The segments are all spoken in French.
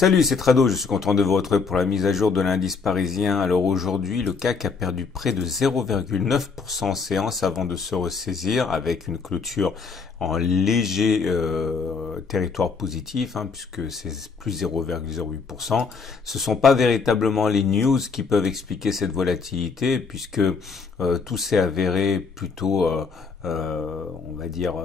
Salut, c'est Trado, je suis content de vous retrouver pour la mise à jour de l'indice parisien. Alors aujourd'hui, le CAC a perdu près de 0,9% en séance avant de se ressaisir avec une clôture en léger territoire positif, puisque c'est plus 0,08%. Ce ne sont pas véritablement les news qui peuvent expliquer cette volatilité, puisque tout s'est avéré plutôt, on va dire,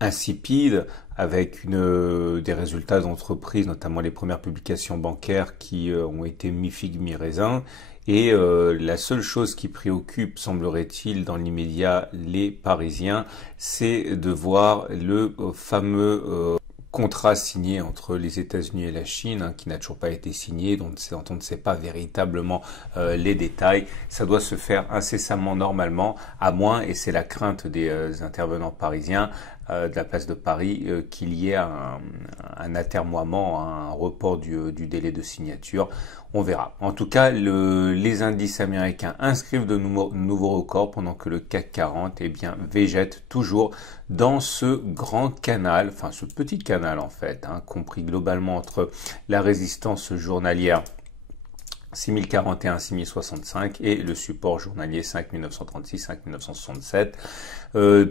insipide, avec des résultats d'entreprises, notamment les premières publications bancaires qui ont été mi-figue, mi-raisin. Et la seule chose qui préoccupe, semblerait-il, dans l'immédiat, les Parisiens, c'est de voir le fameux contrat signé entre les États-Unis et la Chine, qui n'a toujours pas été signé, dont on ne sait pas véritablement les détails. Ça doit se faire incessamment normalement, à moins, et c'est la crainte des intervenants parisiens, de la place de Paris, qu'il y ait un atermoiement, un report du délai de signature. On verra. En tout cas, les indices américains inscrivent de nouveaux records pendant que le CAC 40 végète toujours dans ce grand canal, enfin ce petit canal en fait, compris globalement entre la résistance journalière 6041, 6065 et le support journalier 5936, 5967.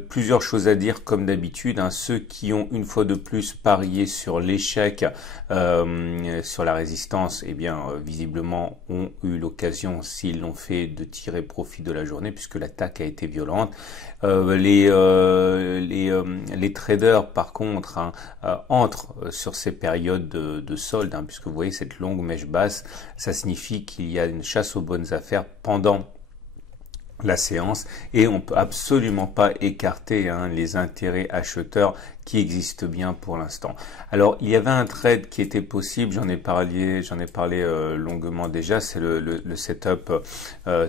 Plusieurs choses à dire comme d'habitude. Ceux qui ont une fois de plus parié sur l'échec, sur la résistance, visiblement ont eu l'occasion, s'ils l'ont fait, de tirer profit de la journée puisque l'attaque a été violente. Les traders, par contre, entrent sur ces périodes de solde, puisque vous voyez cette longue mèche basse, ça signifie qu'il y a une chasse aux bonnes affaires pendant la séance et on peut absolument pas écarter les intérêts acheteurs qui existent bien pour l'instant. Alors il y avait un trade qui était possible, j'en ai parlé longuement déjà, c'est le setup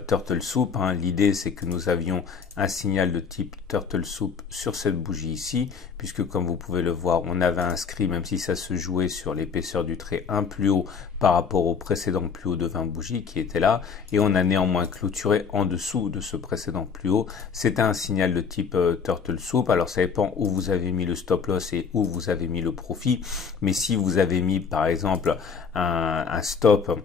Turtle Soup. L'idée c'est que nous avions un signal de type Turtle Soup sur cette bougie ici, puisque comme vous pouvez le voir, on avait inscrit, même si ça se jouait sur l'épaisseur du trait, un plus haut par rapport au précédent plus haut de 20 bougies qui était là, et on a néanmoins clôturé en dessous de ce précédent plus haut. C'était un signal de type Turtle Soup. Alors ça dépend où vous avez mis le stop loss et où vous avez mis le profit, mais si vous avez mis par exemple un stop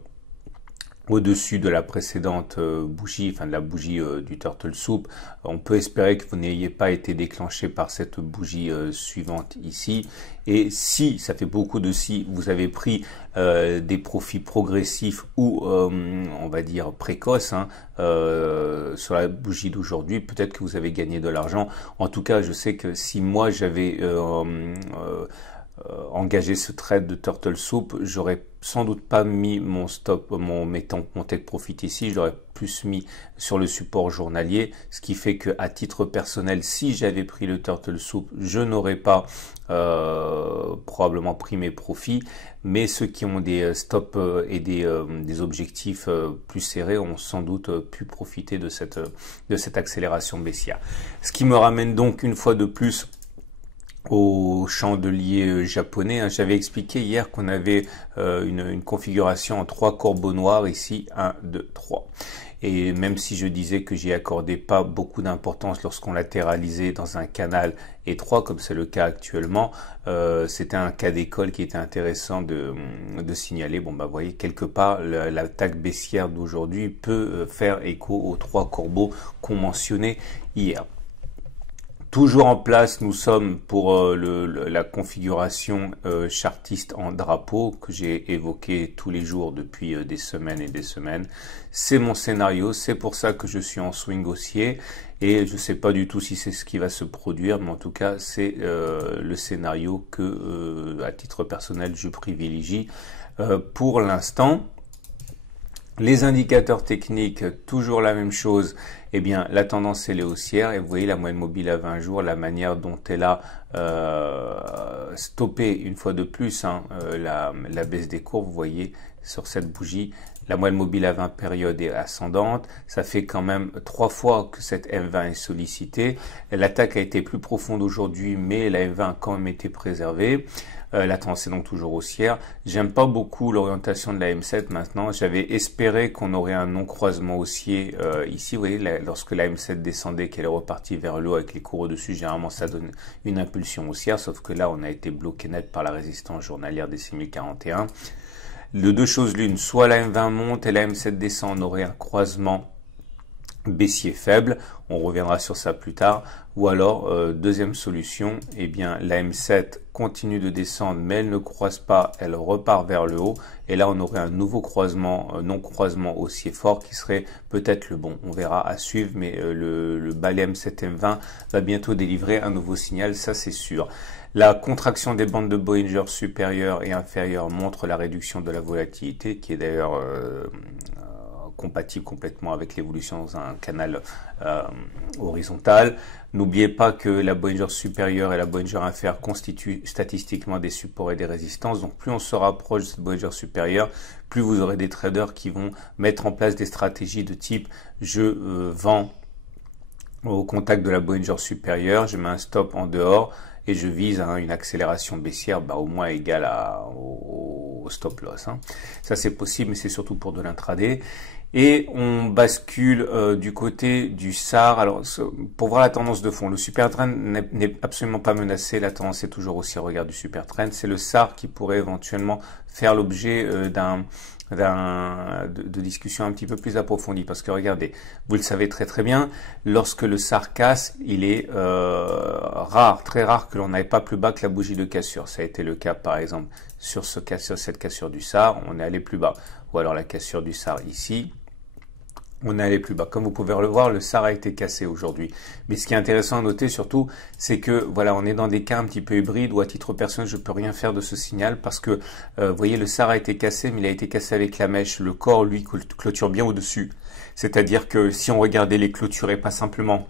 au-dessus de la précédente bougie, de la bougie du Turtle Soup, on peut espérer que vous n'ayez pas été déclenché par cette bougie suivante ici. Et si, ça fait beaucoup de si, vous avez pris des profits progressifs ou on va dire précoces sur la bougie d'aujourd'hui, peut-être que vous avez gagné de l'argent. En tout cas, je sais que si moi j'avais engagé ce trade de Turtle Soup, j'aurais sans doute pas mis mon stop, mon take profit ici, j'aurais plus mis sur le support journalier, ce qui fait que à titre personnel, si j'avais pris le Turtle Soup, je n'aurais pas probablement pris mes profits, mais ceux qui ont des stops et des objectifs plus serrés ont sans doute pu profiter de cette accélération baissière. Ce qui me ramène donc une fois de plus au chandelier japonais. J'avais expliqué hier qu'on avait une configuration en 3 corbeaux noirs ici, 1, 2, 3. Et même si je disais que j'y accordais pas beaucoup d'importance lorsqu'on latéralisait dans un canal étroit, comme c'est le cas actuellement, c'était un cas d'école qui était intéressant de signaler. Vous voyez, quelque part, l'attaque baissière d'aujourd'hui peut faire écho aux 3 corbeaux qu'on mentionnait hier. Toujours en place, nous sommes pour la configuration chartiste en drapeau que j'ai évoqué tous les jours depuis des semaines et des semaines. C'est mon scénario, c'est pour ça que je suis en swing haussier et je ne sais pas du tout si c'est ce qui va se produire, mais en tout cas c'est le scénario que à titre personnel je privilégie pour l'instant. Les indicateurs techniques, toujours la même chose. La tendance elle est haussière et vous voyez la moyenne mobile à 20 jours, la manière dont elle a stoppé une fois de plus la baisse des cours. Vous voyez sur cette bougie, La moyenne mobile à 20 périodes est ascendante. Ça fait quand même 3 fois que cette M20 est sollicitée. L'attaque a été plus profonde aujourd'hui, mais la M20 a quand même été préservée. La tendance est donc toujours haussière. J'aime pas beaucoup l'orientation de la M7 maintenant. J'avais espéré qu'on aurait un non-croisement haussier ici. Vous voyez, lorsque la M7 descendait, qu'elle est repartie vers le haut avec les cours au-dessus, généralement ça donne une impulsion haussière. Sauf que là, on a été bloqué net par la résistance journalière des 6041. De deux choses l'une, soit la M20 monte et la M7 descend, on aurait un croisement baissier faible, on reviendra sur ça plus tard, ou alors deuxième solution, eh bien la M7 continue de descendre mais elle ne croise pas, elle repart vers le haut et là on aurait un nouveau croisement, non-croisement haussier fort qui serait peut-être le bon, on verra à suivre, mais le balai M7 M20 va bientôt délivrer un nouveau signal, ça c'est sûr. La contraction des bandes de Bollinger supérieures et inférieures montre la réduction de la volatilité qui est d'ailleurs compatible complètement avec l'évolution dans un canal horizontal. N'oubliez pas que la Bollinger supérieure et la Bollinger inférieure constituent statistiquement des supports et des résistances. Donc plus on se rapproche de cette Bollinger supérieure, plus vous aurez des traders qui vont mettre en place des stratégies de type je vends au contact de la Bollinger supérieure, je mets un stop en dehors et je vise une accélération baissière au moins égale au stop loss. Ça c'est possible, mais c'est surtout pour de l'intraday. Et on bascule du côté du SAR. Alors, pour voir la tendance de fond, le super trend n'est absolument pas menacé. La tendance est toujours aussi au regard du super trend. C'est le SAR qui pourrait éventuellement faire l'objet de discussions un petit peu plus approfondies. Parce que regardez, vous le savez très très bien, lorsque le SAR casse, il est rare, très rare que l'on n'aille pas plus bas que la bougie de cassure. Ça a été le cas par exemple sur cette cassure du SAR, on est allé plus bas. Ou alors la cassure du SAR ici, on est allé plus bas. Comme vous pouvez le voir, le SAR a été cassé aujourd'hui. Mais ce qui est intéressant à noter surtout, c'est que voilà, on est dans des cas un petit peu hybrides où à titre personnel, je peux rien faire de ce signal parce que, vous voyez, le SAR a été cassé, mais il a été cassé avec la mèche. Le corps, lui, clôture bien au-dessus. C'est-à-dire que si on regardait les clôtures et pas simplement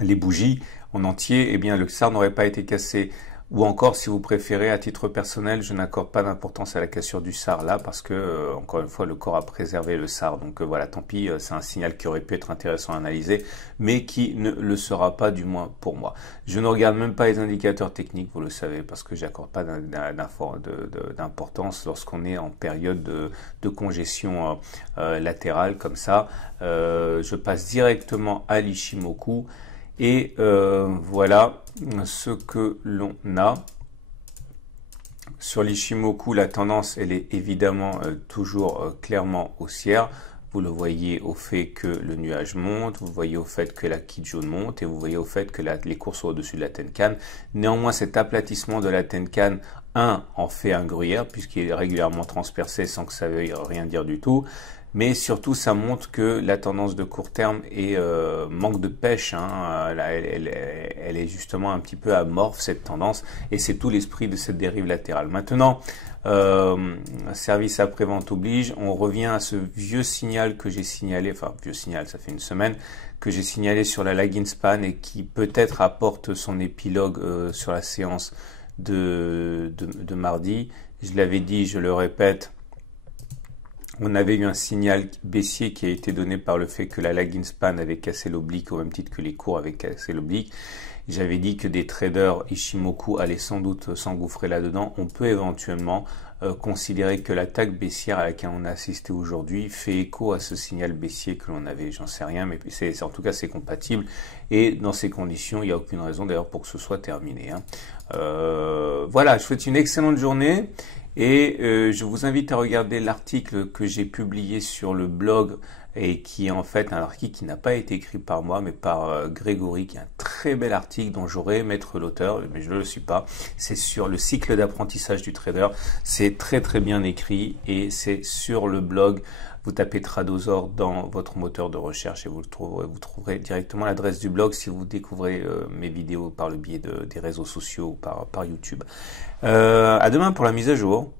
les bougies en entier, eh bien, le SAR n'aurait pas été cassé. Ou encore, si vous préférez, à titre personnel, je n'accorde pas d'importance à la cassure du SAR là, parce que, encore une fois, le corps a préservé le SAR. Donc voilà, tant pis, c'est un signal qui aurait pu être intéressant à analyser, mais qui ne le sera pas, du moins pour moi. Je ne regarde même pas les indicateurs techniques, vous le savez, parce que j'accorde pas d'importance lorsqu'on est en période de congestion latérale comme ça. Je passe directement à l'Ichimoku. Et voilà ce que l'on a. Sur l'Ichimoku, la tendance, elle est évidemment toujours clairement haussière. Vous le voyez au fait que le nuage monte, vous voyez au fait que la Kijun monte et vous voyez au fait que les cours sont au-dessus de la Tenkan. Néanmoins, cet aplatissement de la Tenkan, en fait un gruyère puisqu'il est régulièrement transpercé sans que ça veuille rien dire du tout. Mais surtout, ça montre que la tendance de court terme manque de pêche. Elle est justement un petit peu amorphe, cette tendance, et c'est tout l'esprit de cette dérive latérale. Maintenant, service après-vente oblige, on revient à ce vieux signal que j'ai signalé, enfin vieux signal, ça fait une semaine, que j'ai signalé sur la lagging span et qui peut-être apporte son épilogue sur la séance de mardi. Je l'avais dit, je le répète, on avait eu un signal baissier qui a été donné par le fait que la lagging span avait cassé l'oblique au même titre que les cours avaient cassé l'oblique. J'avais dit que des traders Ichimoku allaient sans doute s'engouffrer là-dedans. On peut éventuellement considérer que l'attaque baissière à laquelle on a assisté aujourd'hui fait écho à ce signal baissier que l'on avait. J'en sais rien, mais en tout cas c'est compatible. Et dans ces conditions, il n'y a aucune raison d'ailleurs pour que ce soit terminé. Voilà, je vous souhaite une excellente journée. Et je vous invite à regarder l'article que j'ai publié sur le blog et qui est en fait un article qui n'a pas été écrit par moi mais par Grégory, qui est un très bel article dont j'aurais aimé être l'auteur, mais je ne le suis pas. C'est sur le cycle d'apprentissage du trader. C'est très très bien écrit et c'est sur le blog. Vous tapez Tradosaur dans votre moteur de recherche et vous trouverez directement l'adresse du blog si vous découvrez mes vidéos par le biais des réseaux sociaux ou par YouTube. À demain pour la mise à jour.